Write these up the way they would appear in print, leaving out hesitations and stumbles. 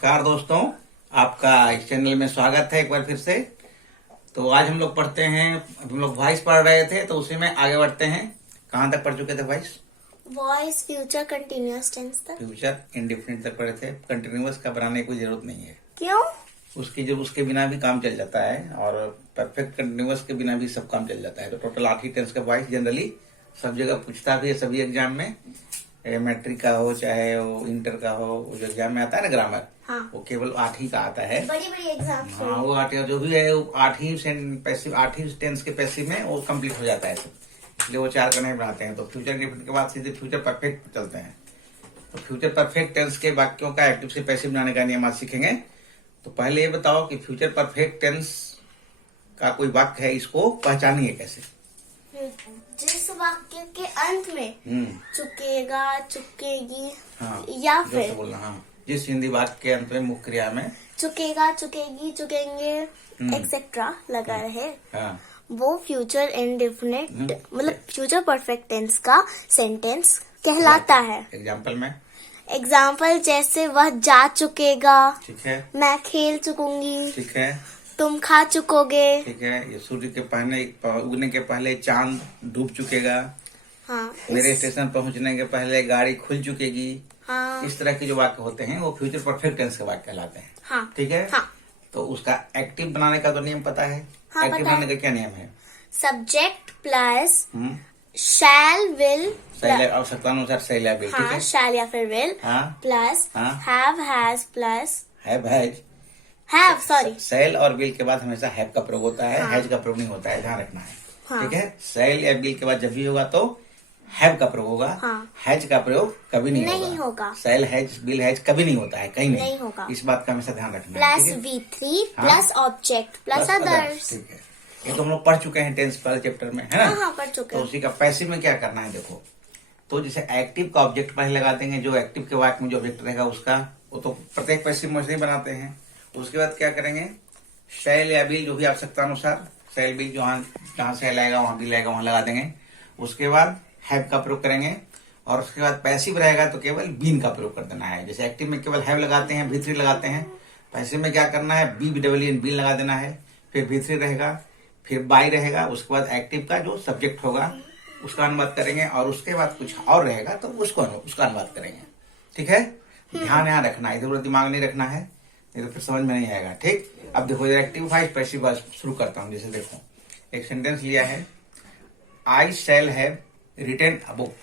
नमस्कार दोस्तों, आपका इस चैनल में स्वागत है एक बार फिर से। तो आज हम लोग पढ़ते हैं, हम लोग वॉइस पढ़ रहे थे तो उसी में आगे बढ़ते हैं। कहाँ तक पढ़ चुके थे voice? Voice future continuous tense तक। फ्यूचर इंडेफिनिट तक पढ़े थे। कंटिन्यूअस का बनाने की कोई जरूरत नहीं है। क्यों? उसके बिना भी काम चल जाता है और परफेक्ट कंटिन्यूअस के बिना भी सब काम चल जाता है। तो टोटल 8 ही टेंस का वॉइस जनरली सब जगह पूछता भी है, सभी एग्जाम में, मैट्रिक का हो चाहे वो इंटर का हो, वो जो एग्जाम में आता है ना ग्रामर, हाँ। वो केवल 8 ही का आता है। बड़ी बड़ी एग्जाम। हाँ, वो 8 जो भी है वो 8 ही पैसिव, 8 ही टेंस के पैसिव में वो कंप्लीट हो जाता है सब, इसलिए वो 4 का नहीं बनाते हैं। तो फ्यूचर के बाद सीधे फ्यूचर परफेक्ट पे चलते हैं। तो फ्यूचर परफेक्ट टेंस के वाक्यों का एक्टिव से पैसिव बनाने का नियम आज सीखेंगे। तो पहले ये बताओ कि फ्यूचर परफेक्ट टेंस का कोई वाक्य है, इसको पहचानिए कैसे। जिस वाक्य के अंत में चुकेगा, चुकेगी, हाँ, या फिर बोलना, हाँ, जिस हिंदी वाक्य के अंत में मुख्य क्रिया में चुकेगा, चुकेगी, चुकेंगे एक्सेट्रा लगा रहे, हाँ, वो फ्यूचर इंडेफिनिट मतलब फ्यूचर परफेक्ट टेंस का सेंटेंस कहलाता है। एग्जाम्पल जैसे वह जा चुकेगा, ठीक है, मैं खेल चुकूंगी, ठीक है, तुम खा चुकोगे, ठीक है, ये सूर्य के पहले उगने के पहले चांद डूब चुकेगा, हाँ, मेरे स्टेशन पहुंचने के पहले गाड़ी खुल चुकेगी, हाँ, इस तरह के जो वाक्य होते हैं वो फ्यूचर परफेक्ट टेंस के वाक्य कहलाते हैं। हाँ, ठीक है, हाँ, तो उसका एक्टिव बनाने का तो नियम पता है। हाँ, एक्टिव बनाने का क्या नियम है? सब्जेक्ट प्लस शैल विल, आवश्यकता अनुसार शैल या विल, ठीक है, शैल या फिर will, plus have has plus have has, have sorry, shall और विल के बाद हमेशा हैव का प्रयोग होता है, हैज का प्रयोग नहीं होता है, ध्यान रखना है। ठीक है, शैल या विल के बाद जब भी होगा तो हैव का प्रयोग होगा, हैज का प्रयोग कभी नहीं होगा। शैल हैज विल हैज कभी नहीं होता है, कहीं नहीं होगा, इस बात का हमेशा ध्यान रखना है। Plus V3 plus object plus others, ठीक है, ये तो हम लोग पढ़ चुके हैं टेंस वाले चैप्टर में, है ना? हाँ, पढ़ चुके हैं। तो उसी का पैसिव में क्या करना है देखो। तो जैसे एक्टिव का ऑब्जेक्ट पहले लगा देंगे, जो एक्टिव के वाक्य में जो ऑब्जेक्ट रहेगा उसका, वो तो प्रत्येक पैसिव में से ही बनाते हैं। उसके बाद क्या करेंगे, शैल या बिल जो भी आवश्यकता अनुसार, शैल बिल जहाँ शैल आएगा वहां बिल आएगा वहां लगा देंगे। उसके बाद हैव का प्रयोग करेंगे और उसके बाद पैसिव रहेगा तो केवल बीन का प्रयोग कर देना है। जैसे एक्टिव में केवल हैव लगाते हैं, V3 लगाते हैं, पैसिव में क्या करना है, BWN बीन लगा देना है, फिर V3 रहेगा, फिर बाई रहेगा, उसके बाद एक्टिव का जो सब्जेक्ट होगा उसका अनुवाद करेंगे और उसके बाद कुछ और रहेगा तो उसका अनुवाद करेंगे। ठीक है, ध्यान यहाँ रखना है, इधर उधर दिमाग नहीं रखना है, नहीं तो फिर समझ में नहीं आएगा। ठीक, अब देखो एक्टिव वॉइस पैसिव वॉइस शुरू करता हूँ। जैसे देखो एक सेंटेंस लिया है, I shall have written a book.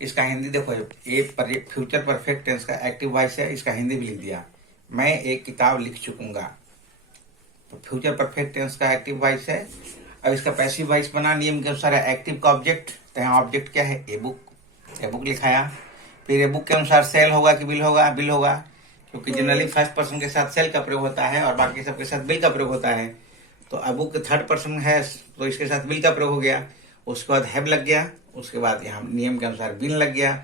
इसका हिंदी देखो, ये फ्यूचर परफेक्ट टेंस का एक्टिव वॉइस है, इसका हिंदी भी लिख दिया, मैं एक किताब लिख चुकूंगा। तो फ्यूचर परफेक्ट टेंस का एक्टिव वॉइस है। अब इसका पैसिव वॉइस बना नियम के अनुसार, एक्टिव का ऑब्जेक्ट, तो यहाँ ऑब्जेक्ट क्या है, ए बुक लिखाया। फिर ए बुक के अनुसार सेल होगा कि बिल होगा, बिल होगा, क्योंकि जनरली फर्स्ट पर्सन के साथ सेल का प्रयोग होता है और बाकी सबके साथ बिल का प्रयोग होता है। तो अब बुक थर्ड पर्सन है तो इसके साथ बिल का प्रयोग हो गया। उसके बाद हैव लग गया, उसके बाद यहाँ नियम के अनुसार बिल लग गया।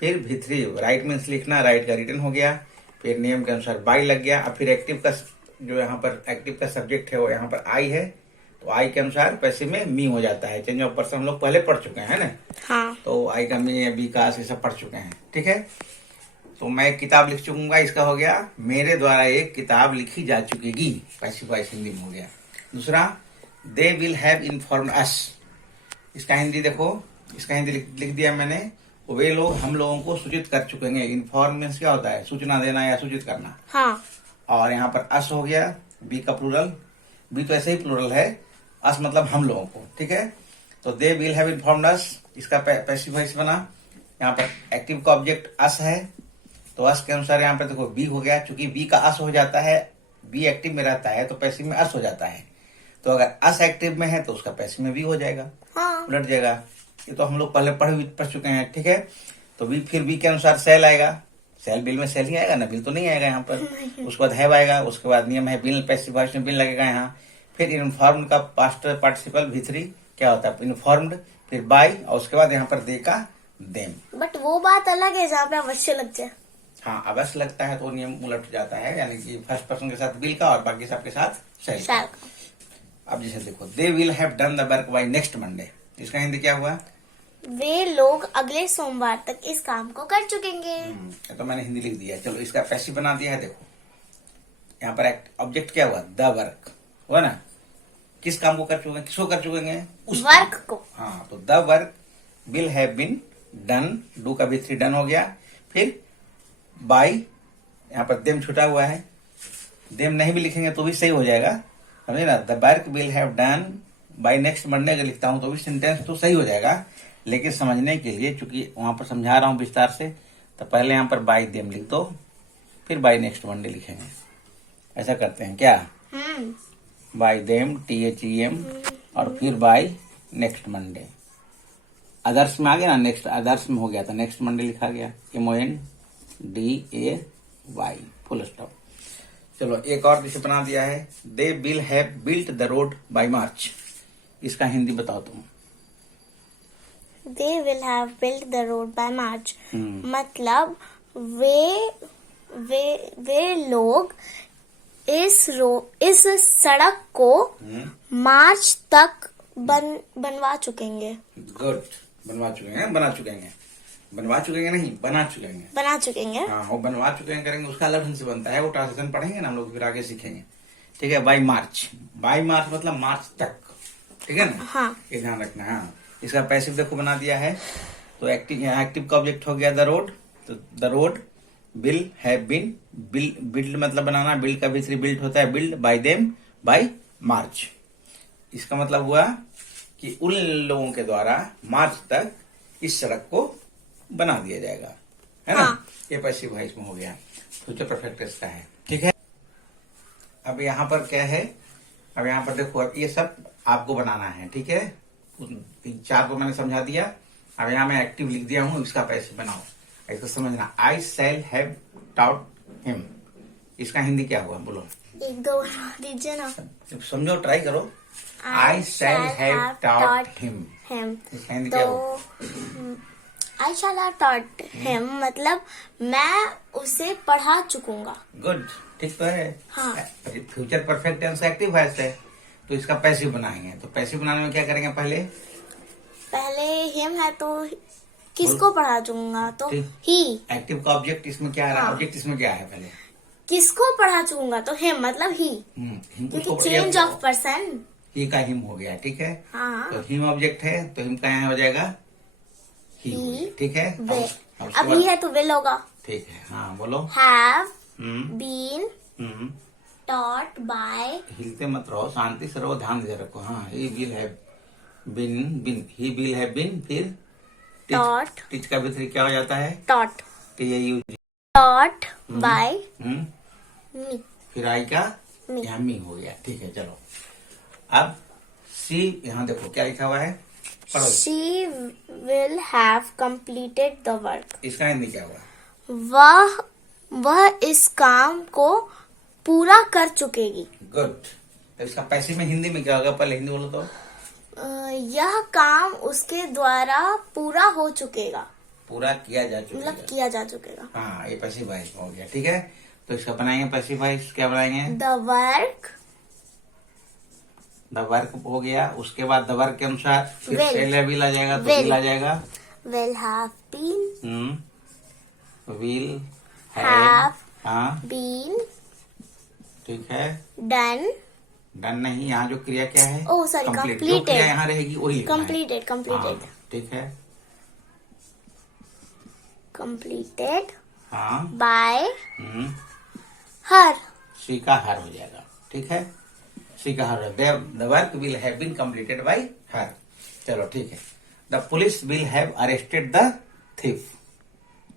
फिर V3 राइट मीन्स लिखना, राइट का रिटर्न हो गया। फिर नियम के अनुसार बाई लग गया। अब फिर एक्टिव का जो यहाँ पर एक्टिव का सब्जेक्ट है वो यहाँ पर आई है, तो आई के अनुसार पैसिव में मी हो जाता है। चेंज ऑफ पर्सन हम लोग पहले पढ़ चुके हैं ना। हाँ। तो आई का मी, बी का ये सब पढ़ चुके हैं। ठीक है, तो मैं एक किताब लिख चुकूंगा, इसका हो गया मेरे द्वारा एक किताब लिखी जा चुकेगी, पैसिव वॉइस हिंदी में हो गया। दूसरा, दे विल हैव इन्फॉर्म्ड अस। इसका हिंदी देखो, इसका हिंदी लिख दिया मैंने, वे लोग हम लोगों को सूचित कर चुके हैं। इन्फॉर्म मीन्स क्या होता है, सूचना देना या सूचित करना। हाँ। और यहाँ पर अस हो गया, बी का प्लूरल, बी तो ऐसे ही प्लूरल है, अस मतलब हम लोगों को। ठीक है, तो दे विल हैव इन्फॉर्म्ड अस, इसका पैसिव वॉइस बना। यहाँ पर एक्टिव का ऑब्जेक्ट अस है, तो अस के अनुसार यहाँ पर देखो बी हो गया, चूंकि बी का अस हो जाता है, बी एक्टिव में रहता है तो पैसिव में अस हो जाता है। तो अगर अस एक्टिव में है तो उसका पैसिव में बी हो जाएगा, उलट जाएगा। ये तो हम लोग पहले पढ़ चुके हैं। ठीक है, तो बी, फिर बी के अनुसार सेल आएगा, सेल बिल में सेल ही आएगा ना, बिल तो नहीं आएगा यहाँ पर। उसके बाद हैव आएगा, उसके बाद नियम है बिल, पैसिव वॉइस में बिल लगेगा यहाँ। फिर इन्फॉर्म्ड का पास्ट पार्टिसिपल V3 क्या होता है, इन्फॉर्म्ड, फिर बाई, और उसके बाद यहाँ पर दे का देम। बट वो बात अलग है जहाँ पे अवश्य लग जाए। हाँ, अवश्य लगता है तो नियम उलट जाता है, यानी कि फर्स्ट पर्सन के साथ बिल का और बाकी सबके साथ सेल का। अब जैसे देखो, दे will have done the work by next Monday, इसका हिंदी क्या हुआ, वे लोग अगले सोमवार तक इस काम को कर चुकेंगे। तो मैंने हिंदी लिख दिया। चलो इसका पैसिव बना दिया है। देखो यहाँ पर ऑब्जेक्ट क्या हुआ, द वर्क हुआ ना, किस काम को कर चुके हैं, किसको कर चुके हैं, उस वर्क को। हाँ, तो the work will have been done, do का भी 3 डन हो गया। फिर बाय, यहाँ पर देम छुटा हुआ है, देम नहीं भी लिखेंगे तो भी सही हो जाएगा, समझे ना। The work will have done by next Monday अगर लिखता हूं तो भी सेंटेंस तो सही हो जाएगा, लेकिन समझने के लिए चूंकि वहां पर समझा रहा हूं विस्तार से, तो पहले यहाँ पर बाय देम लिख दो, फिर बाय नेक्स्ट मंडे लिखेंगे। ऐसा करते हैं क्या, बाय देम THEM और फिर बाय नेक्स्ट मंडे। अदर्स में आ गया ना, नेक्स्ट अदर्स में हो गया था, नेक्स्ट मंडे लिखा गया, MONDAY फुल स्टॉप। चलो एक और जिसे बना दिया है, दे will have built the road by March. इसका हिंदी बताओ तुम। दे will have built the road by March, मतलब वे लोग इस सड़क को मार्च तक बनवा चुकेंगे। गुड, बनवा चुकेंगे, बना चुकेंगे, बनवा चुकेंगे नहीं, बना चुकेंगे, बना चुकेंगे। हाँ, वो बनवा चुकेंगे करेंगे, उसका अलग ढंग से बनता है, वो ट्रांसलेशन पढ़ेंगे ना हम लोग, फिर आगे सीखेंगे। ठीक है, बाय मार्च, बाय मार्च मतलब मार्च तक, ठीक है ना। हाँ, ये ध्यान रखना है। हाँ, इसका पैसिव देखो बना दिया है, तो एक्टिव का ऑब्जेक्ट हो गया द रोड, तो the road will have been, build मतलब बनाना, बिल्ड का भी 3 बिल्ड होता है, build by them by March. इसका मतलब हुआ कि उन लोगों के द्वारा मार्च तक इस सड़क को बना दिया जाएगा, है ना। हाँ। ये पैसिव वॉइस में हो गया, फ्यूचर परफेक्ट इसका है, ठीक है। अब यहाँ पर क्या है, अब यहाँ पर देखो, अब ये सब आपको बनाना है, ठीक है। 4 को मैंने समझा दिया, अब यहाँ मैं एक्टिव लिख दिया हूँ, इसका पैसिव बनाओ, इसको समझना। आई शैल हैव टॉट हिम, इसका हिंदी क्या हुआ बोलो, 1-2 बना दीजिए ना। समझो, ट्राई करो। आई शैल हैव टॉट हिम, इसका हिंदी क्या हुआ, आई शैल हैव टॉट हिम मतलब मैं उसे पढ़ा चुकूंगा। गुड, ठीक तो है। हाँ। Future perfect tense active voice है, तो इसका पैसिव बनाएंगे। तो पैसिव बनाने में क्या करेंगे, पहले हिम है तो किसको पढ़ा चुकूंगा, तो ही। एक्टिव का ऑब्जेक्ट इसमें क्या है, हाँ। ऑब्जेक्ट इसमें क्या है, पहले किसको पढ़ा चुकूंगा, तो हिम मतलब ही, क्योंकि चेंज ऑफ पर्सन, ही का हिम हो गया, ठीक है। हाँ। तो हिम ऑब्जेक्ट है, तो हिम का यहाँ हो जाएगा ही, ठीक है। अब ही है तो विल होगा, ठीक है। हाँ बोलो, हैव बीन टॉट बाय, हिलते मत रहो, शांति से रहो, ध्यान दे रखो। हाँ, he will have been, he will have been, फिर टॉट, टीच का भी 3 क्या हो जाता है, taught, TAU, taught by me, फिर आई का मी, यहाँ मी हो गया, ठीक है। चलो अब सी, यहाँ देखो क्या लिखा हुआ है, पढ़ो। She will have completed the work, इसका हिंदी क्या हुआ, वह इस काम को पूरा कर चुकेगी। गुड। तो इसका पैसिव में हिंदी में क्या होगा, पहले हिंदी बोलो तो। यह काम उसके द्वारा पूरा हो चुकेगा, पूरा किया जा चुका, मतलब किया जा चुकेगा। हाँ, ये पैसिव वॉइस हो गया, ठीक है। तो इसका बनाएंगे पैसिव वॉइस, क्या बनाएंगे, द वर्क हो गया। उसके बाद द वर्क के अनुसार फिर Will. शैल या विल आ जाएगा, तो Will. विल आ जाएगा, will have been, will have हाँ, बीन, ठीक है। डन, डन नहीं, यहाँ जो क्रिया क्या है, ओह सॉरी, जो कंप्लीटेड, क्रिया यहाँ रहेगी वही लिखना है। कंप्लीटेड, हाँ, ठीक है। कंप्लीटेड हाँ, बाय हर, सी का हर हो जाएगा, ठीक है। सी का हर, the work will have been completed by her. चलो ठीक है। The police will have arrested the thief,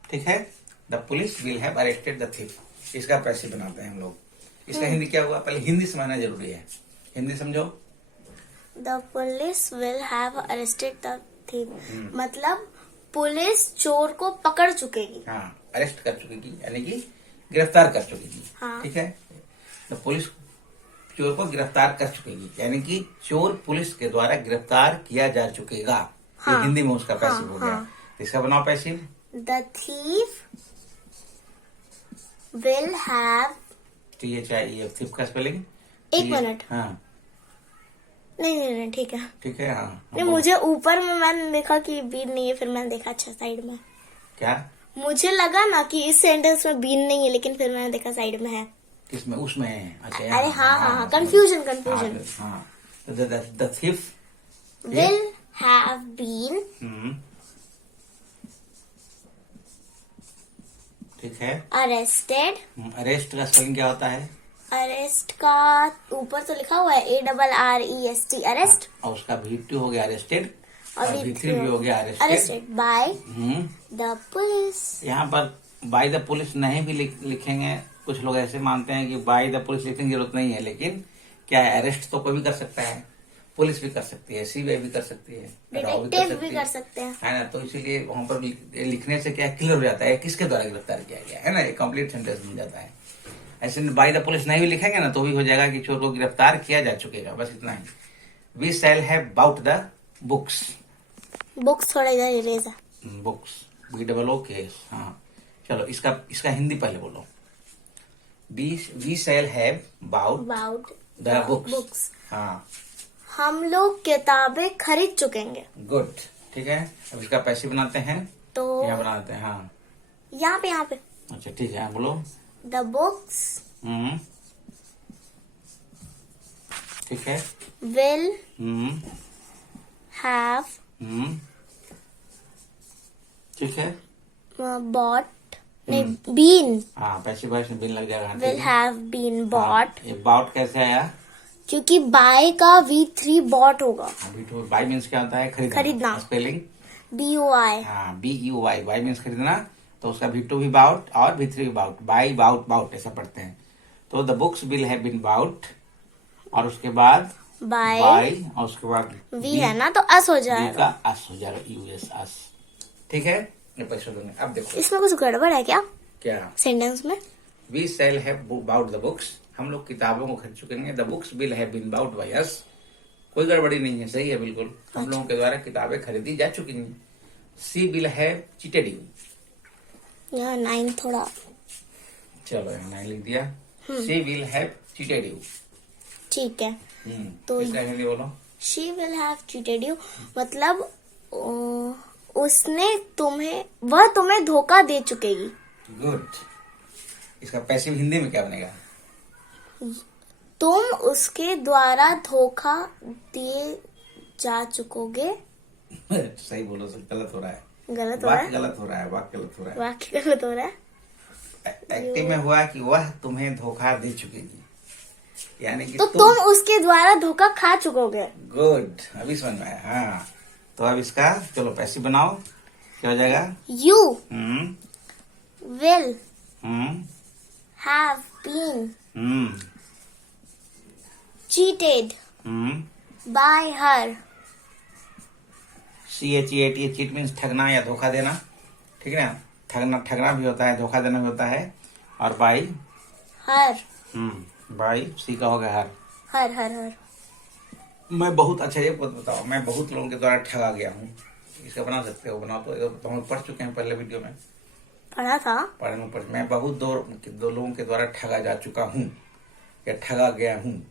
ठीक है। The police will have arrested the thief, इसका पैसिव बनाते हैं हम लोग। इसका हिंदी क्या हुआ, पहले हिंदी समझना जरूरी है, हिंदी समझो। The police will have arrested the thief मतलब पुलिस चोर को पकड़ चुकेगी। हाँ, अरेस्ट कर चुकेगी, यानी कि गिरफ्तार कर चुकेगी, हाँ। ठीक है। तो पुलिस चोर को गिरफ्तार कर चुकेगी, यानी कि चोर पुलिस के द्वारा गिरफ्तार किया जा चुकेगा। हाँ। ये हिंदी में उसका पैसिव हाँ, हो गया। हाँ। इसका बनाओ passive, the thief will have, THIEF, thief का स्पेलिंग। एक मिनट, हाँ नहीं ठीक है, ठीक है। हाँ, नहीं मुझे ऊपर में मैंने देखा कि बीन नहीं है, फिर मैंने देखा अच्छा साइड में, क्या मुझे लगा ना कि इस सेंटेंस में बीन नहीं है, लेकिन फिर मैंने देखा साइड में है। किसमें, उसमें, अच्छा अरे हाँ, कंफ्यूजन हाँ, the thief will have been ठीक है, arrested। अरेस्ट का स्पेलिंग क्या होता है? अरेस्ट का ऊपर तो लिखा हुआ है ARREST, अरेस्ट। और उसका V2 हो गया अरेस्टेड, और V3 भी हो गया अरेस्टेड बाय द पुलिस। यहाँ पर बाय द पुलिस नहीं भी लिखेंगे, कुछ लोग ऐसे मानते हैं कि बाय द पुलिस लिखने की जरूरत नहीं है, लेकिन क्या है, अरेस्ट तो कोई भी कर सकता है, पुलिस भी कर सकती है, CBI भी कर सकती है, डिटेक्टिव भी कर सकते हैं, है ना। तो इसीलिए वहां पर लिखने से क्या क्लियर हो जाता है किसके द्वारा गिरफ्तार किया गया है ना, एक कंप्लीट सेंटेंस मिल जाता है। ऐसे बाय द पुलिस नहीं भी लिखेंगे ना तो भी हो जाएगा कि चोर को गिरफ्तार किया जा चुकेगा, बस इतना ही। We shall have bought the books, books थोड़ा इधर इरेज है, बुक्स BOOK, हाँ। चलो इसका हिंदी पहले बोलो। We shall have bought the books, हाँ। हम लोग किताबें खरीद चुकेंगे। गुड, ठीक है। अब इसका पैसिव बनाते हैं, तो यहाँ बनाते हैं, हाँ, यहाँ पे अच्छा ठीक है, बोलो। द बुक्स ठीक है, विल हैव ठीक है, बॉट नहीं बीन, हाँ, पैसिव वॉइस में बीन लग जाएगा, विल हैव बीन बॉट। ये बॉट कैसे आया? क्योंकि बाय का V3 बॉट होगा। बाय मीन्स क्या होता है? खरीदना। स्पेलिंग BOI, हाँ, BUY, बाय मीन्स खरीदना, तो उसका V2 भी बाउट और V3 भी बाउट, बाय बाउट ऐसा पढ़ते हैं। तो the books will have been bought, और उसके बाद बाय, और उसके बाद V है ना, तो अस हो जाएगा, अस हो जाएगा, US अस, ठीक है। ये पैसे देंगे। अब देखो इसमें कुछ गड़बड़ है क्या सेंटेंस में? We shall have bought the books, हम लोग किताबों को खरीद चुकेंगे। The books will have been bought by us, कोई गड़बड़ी नहीं है, सही है बिल्कुल, हम लोगों के द्वारा किताबें खरीदी जा चुकी हैं। सी विल हैव चीटेड यू, यहाँ 9 थोड़ा, चलो यहाँ 9 लिख दिया। सी विल हैव चीटेड यू, ठीक है। तो इसका हिंदी बोलो। She will have cheated you मतलब वह तुम्हें धोखा दे चुकेगी। गुड, इसका पैसिव हिंदी में क्या बनेगा? तुम उसके द्वारा धोखा दिए जा चुकोगे। सही बोलो, गलत हो रहा है, गलत हो रहा है, गलत हो रहा है, वाक्य गलत हो रहा है, वाक्य गलत हो रहा है। एक्टिव में हुआ कि वह तुम्हें धोखा दे चुकेगी, यानी कि तो तुम उसके द्वारा धोखा खा चुकोगे। गुड, अभी समझ में आया, हाँ। तो अब इसका चलो पैसिव बनाओ, क्या हो जाएगा? You will have been cheated by her। CHEAT, cheat means ठगना या धोखा देना, ठीक है ना। ठगना भी होता है, धोखा देना भी होता है। और बाई हर, बाई सी का हो गया हर। मैं बहुत, अच्छा ये बताओ, मैं बहुत लोगों के द्वारा ठगा गया हूँ, इसका बना सकते हो? बनाओ तो हम पढ़ चुके हैं पहले वीडियो में, पढ़ा था, मैं बहुत दो लोगों के द्वारा ठगा जा चुका हूँ या ठगा गया हूँ।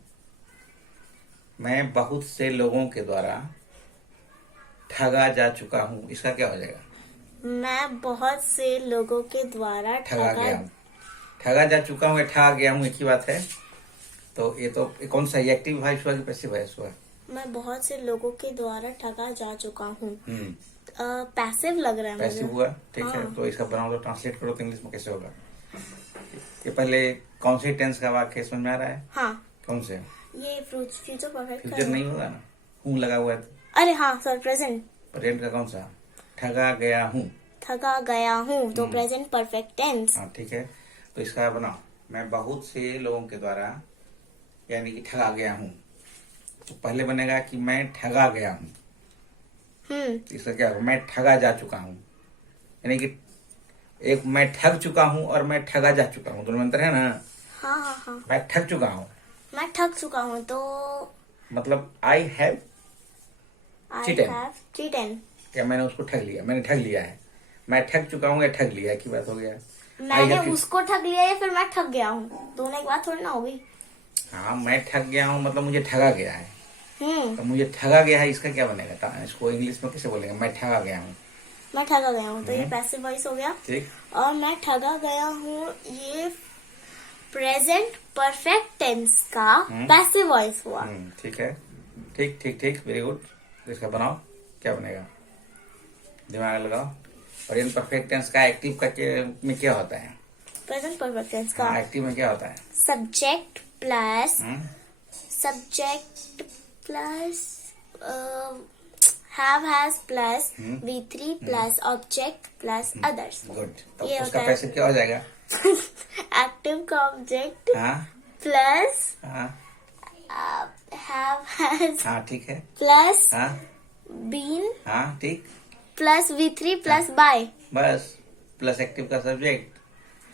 मैं बहुत से लोगों के द्वारा ठगा जा चुका हूँ, इसका क्या हो जाएगा? मैं बहुत से लोगों के द्वारा ठगा गया हूँ, ठगा जा चुका हूँ या ठगा गया हूँ एक ही बात है। तो ये तो कौन सा एक्टिव वॉइस हुआ कि पैसिव वॉइस हुआ? मैं बहुत से लोगों के द्वारा ठगा जा चुका हूँ, पैसिव लग रहा है, पैसिव हुआ, ठीक है। तो इसका बनाओ, तो ट्रांसलेट करो तो इंग्लिश में कैसे होगा? ये पहले कौन से टेंस का वाक्य समझ में आ रहा है? हाँ, कौन से? ये फ्यूचर परफेक्ट, फ्यूचर नहीं होगा ना, हूँ लगा हुआ है तो। अरे हाँ सर, प्रेजेंट का कौन सा? ठगा गया हूँ, तो प्रेजेंट परफेक्ट टेंस, हाँ ठीक है। तो इसका बनाओ, मैं बहुत से लोगों के द्वारा यानी कि ठगा गया हूँ, तो पहले बनेगा कि मैं ठगा गया हूँ, इसका क्या होगा? मैं ठगा जा चुका हूँ, यानी कि एक मैं ठग चुका हूँ और मैं ठगा जा चुका हूँ, दोनों में अंतर है ना। हाँ। मैं ठग चुका हूँ, मैं ठग चुका हूँ, तो मतलब आई हैव चीटेड, क्या मैंने उसको ठग लिया, मैंने ठग लिया है। मैं ठग चुका हूँ या ठग लिया की बात हो गया? मैंने उसको ठग लिया या फिर मैं ठग गया हूँ, दोनों एक बात थोड़ी ना होगी। हाँ, मैं ठग गया हूँ मतलब मुझे ठगा गया है, तो मुझे ठगा गया है, इसका क्या बनेगा? इसको इंग्लिश में कैसे बोलेंगे? मैं ठगा गया हूँ, तो ये पैसिव वॉइस हो गया, ठीक। और मैं ठगा गया हूँ, ये प्रेजेंट परफेक्ट टेंस का पैसिव वॉइस हुआ। ठीक है, ठीक ठीक ठीक, वेरी गुड। इसका बनाओ, क्या बनेगा, दिमाग लगाओ। प्रेजेंट परफेक्ट टेंस का एक्टिव का में क्या होता है? प्रेजेंट परफेक्ट टेंस का एक्टिव में क्या होता है? Subject plus have has plus V3 plus object plus others। Good. तो ये उसका होता है पैसिव क्या हो जाएगा? एक्टिव का ऑब्जेक्ट हाँ प्लस हाँ have has हाँ, ठीक है। प्लस हाँ बीन हाँ, ठीक। प्लस V3 प्लस बाय बस, प्लस एक्टिव का सब्जेक्ट।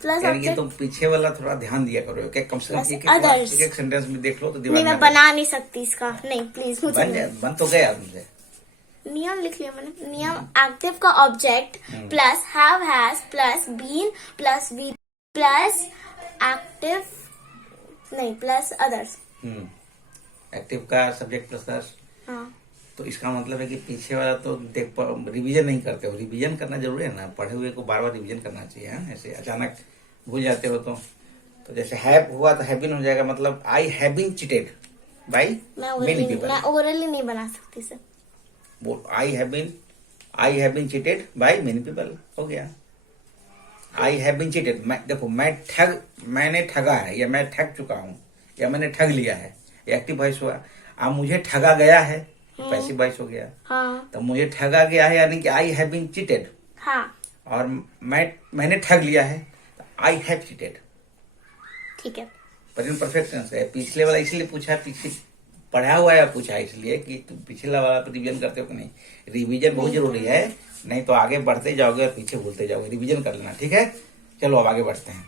प्लस यानी कि ऑब्जेक्ट। तुम पीछे वाला थोड़ा ध्यान दिया करो, क्या कम से कम Plus एक others। एक सेंटेंस में देख लो तो नहीं, दिमाग मैं में बना नहीं सकती इसका, नहीं प्लीज मुझे बन जाए। बन तो गया तुमसे। नियम लिख लिया मैंने। नियम एक्टिव का object plus have has plus been plus V plus active नहीं प्लस अदर्स। एक्टिव का सब्जेक्ट प्लस अदर्स। हाँ तो इसका मतलब है कि पीछे वाला तो देख रिवीजन नहीं करते हो। रिवीजन करना जरूरी है ना, पढ़े हुए को बार बार रिवीजन करना चाहिए। हाँ? ऐसे अचानक भूल जाते हो तो जैसे हैव हुआ तो हैव बीन हो जाएगा, मतलब I have been cheated by many people. मैं ओरली नहीं बना सकती sir. I have been cheated by many people हो गया। आई हैव बीन चीटेड, देखो मैंने ठगा है, या मैं ठग चुका हूँ, या मैंने ठग लिया है, एक्टिव वॉइस हुआ। अब मुझे ठगा गया है, पैसिव वॉइस हो गया। हाँ तो मुझे ठगा गया है यानी कि आई हैव बीन चीटेड, हाँ और मैंने ठग लिया है, आई हैव चीटेड। ठीक है। प्रेजेंट परफेक्ट टेंस है। पिछले वाला इसलिए पूछा, पीछे पढ़ा हुआ है पूछा इसलिए कि तुम पिछला वाला पर रिवीजन करते हो कि नहीं। रिवीजन बहुत जरूरी है, नहीं तो आगे बढ़ते जाओगे और पीछे भूलते जाओगे। रिवीजन कर लेना, ठीक है। चलो अब आगे बढ़ते हैं।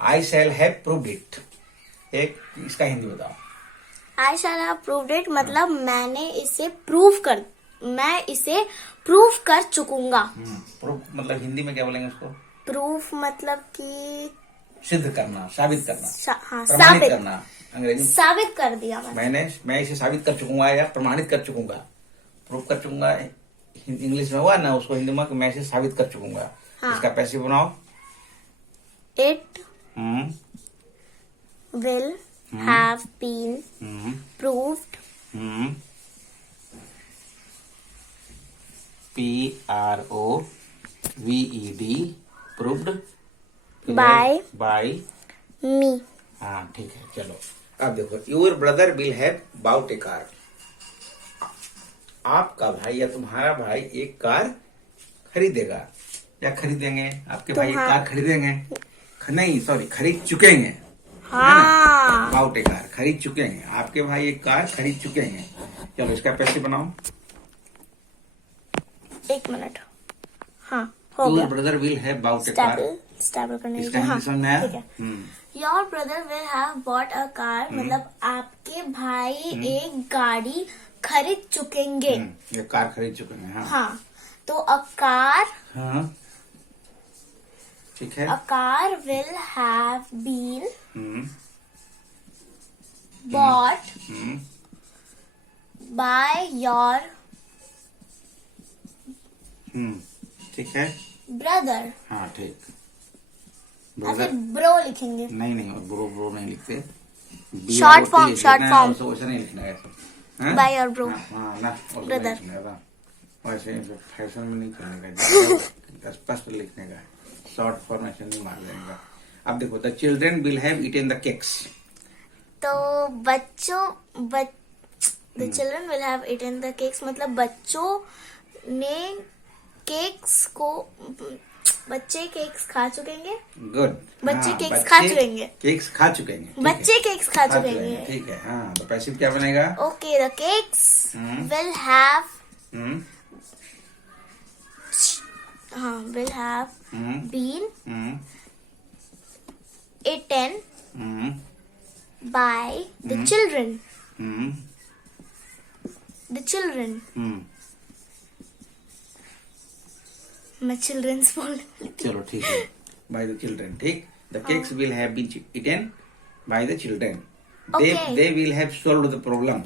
आई शैल हैव प्रूव्ड इट, एक इसका हिंदी बताओ। आई शैल हैव प्रूव्ड इट मतलब मैं इसे प्रूव कर चुकूंगा। प्रूफ मतलब हिंदी में क्या बोलेंगे उसको? प्रूफ मतलब कि सिद्ध करना, साबित करना, हाँ प्रमाणित साबित करना। अंग्रेजी में साबित कर दिया मैं इसे साबित कर चुकूंगा या प्रमाणित कर चुकूंगा। प्रूफ कर चुकूंगा इंग्लिश में हुआ ना, उसको हिंदी में मैं इसे साबित कर चुकूंगा। हाँ। इसका पैसिव बनाओ। It will have been proved PROVED proved by me. हाँ ठीक है। चलो अब देखो, your brother will have bought a car. आपका भाई या तुम्हारा भाई एक कार खरीदेगा या खरीदेंगे। आपके भाई एक कार खरीदेंगे, नहीं सॉरी, खरीद चुके हैं। हाँ बाउट ए कार, खरीद चुके हैं। आपके भाई एक कार खरीद चुके हैं। चलो इसका पैसे बनाओ। एक मिनट। हाँ हो गया। Your brother will have bought a car. Stable करने इसका हाँ, हिंदी समझ में आया? ठीक है। Your brother will have bought a car मतलब आपके भाई एक गाड़ी खरीद चुकेंगे। ये कार खरीद चुके हैं। हाँ, हाँ तो अ कार, हाँ ठीक है। A car will have been hmm, bought hmm, by your ठीक है। ब्रदर। हाँ ठीक। फिर ब्रो लिखेंगे। नहीं ब्रो नहीं लिखते। शॉर्ट फॉर्म वैसे नहीं लिखना है। बाय योर ब्रो ब्रदर, वैसे फैशन में नहीं करने का, स्पष्ट लिखने का। शॉर्ट फॉर्म ऐसे नहीं मार देने का। अब देखो, the children will have eaten the cakes. तो the children will have eaten the cakes मतलब बच्चों ने बच्चे केक्स खा चुकेंगे। गुड। बच्चे केक्स खा चुकेंगे। केक्स खा चुकेंगे। बच्चे केक्स खा चुकेंगे। ठीक है। हाँ तो पैसिव क्या बनेगा? Okay the cakes will have been eaten by the children. The children. मैं चिल्ड्रंस बोल। चलो ठीक है। बाय द चिल्ड्रन, ठीक। The cakes will have been eaten by the children. They will have solved the problem.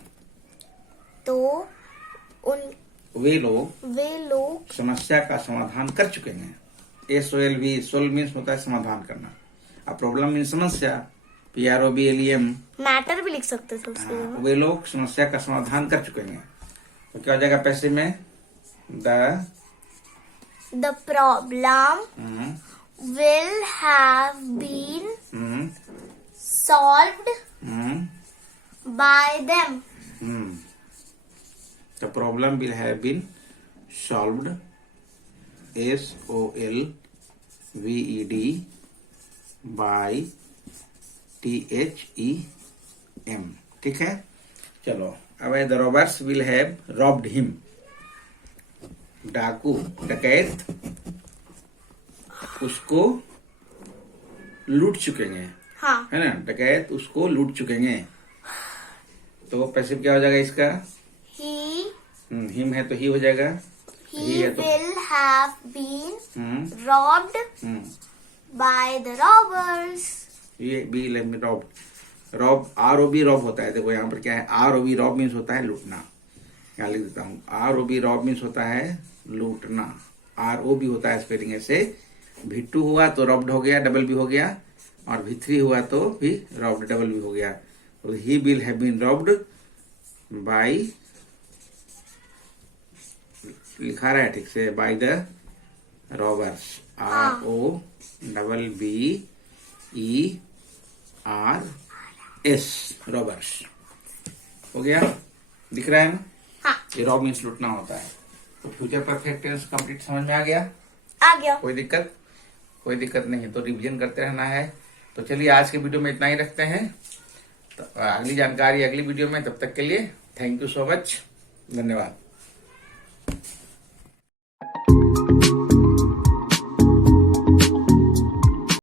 तो वे लोग समस्या का समाधान कर चुके हैं। SOLV, सोल्व मीन्स होता है समाधान करना। अब प्रॉब्लम मीन्स समस्या, PROBLEM, मैटर भी लिख सकते थे उसके जगह। वे लोग समस्या का समाधान कर चुके हैं। तो क्या हो जाएगा पैसिव में? The problem will have been solved by them. The problem will have been solved, SOLVED, by THEM। ठीक है, चलो अब the robbers will have robbed him। डाकू डकैत उसको लूट चुके हैं। हाँ। है ना, डकैत उसको लूट चुके हैं। तो पैसिव क्या हो जाएगा इसका? हिम है तो ही हो जाएगा। He will have been robbed by the robbers। ये बी रॉब, रॉब ROB रॉब होता है। देखो यहाँ पर क्या है, ROB रॉब मीन्स होता है लूटना। यहाँ लिख देता हूँ, ROB रॉब मीन्स होता है लूटना। ROB होता है स्पेलिंग ऐसे। V2 हुआ तो रॉब्ड हो गया, डबल भी हो गया, और V3 हुआ तो भी रॉब्ड डबल भी हो गया। तो he will have been robbed by, लिखा रहा है ठीक से, by the robbers, ROBBERS, robbers. हो गया, दिख रहा है ना? हाँ। ये रॉब मीन्स लूटना होता है। तो फ्यूचर परफेक्ट टेंस कंप्लीट समझ में आ गया? आ गया। कोई दिक्कत नहीं, तो रिवीजन करते रहना है। तो चलिए आज के वीडियो में इतना ही रखते हैं। तो अगली जानकारी अगली वीडियो में, तब तक के लिए थैंक यू सो मच, धन्यवाद।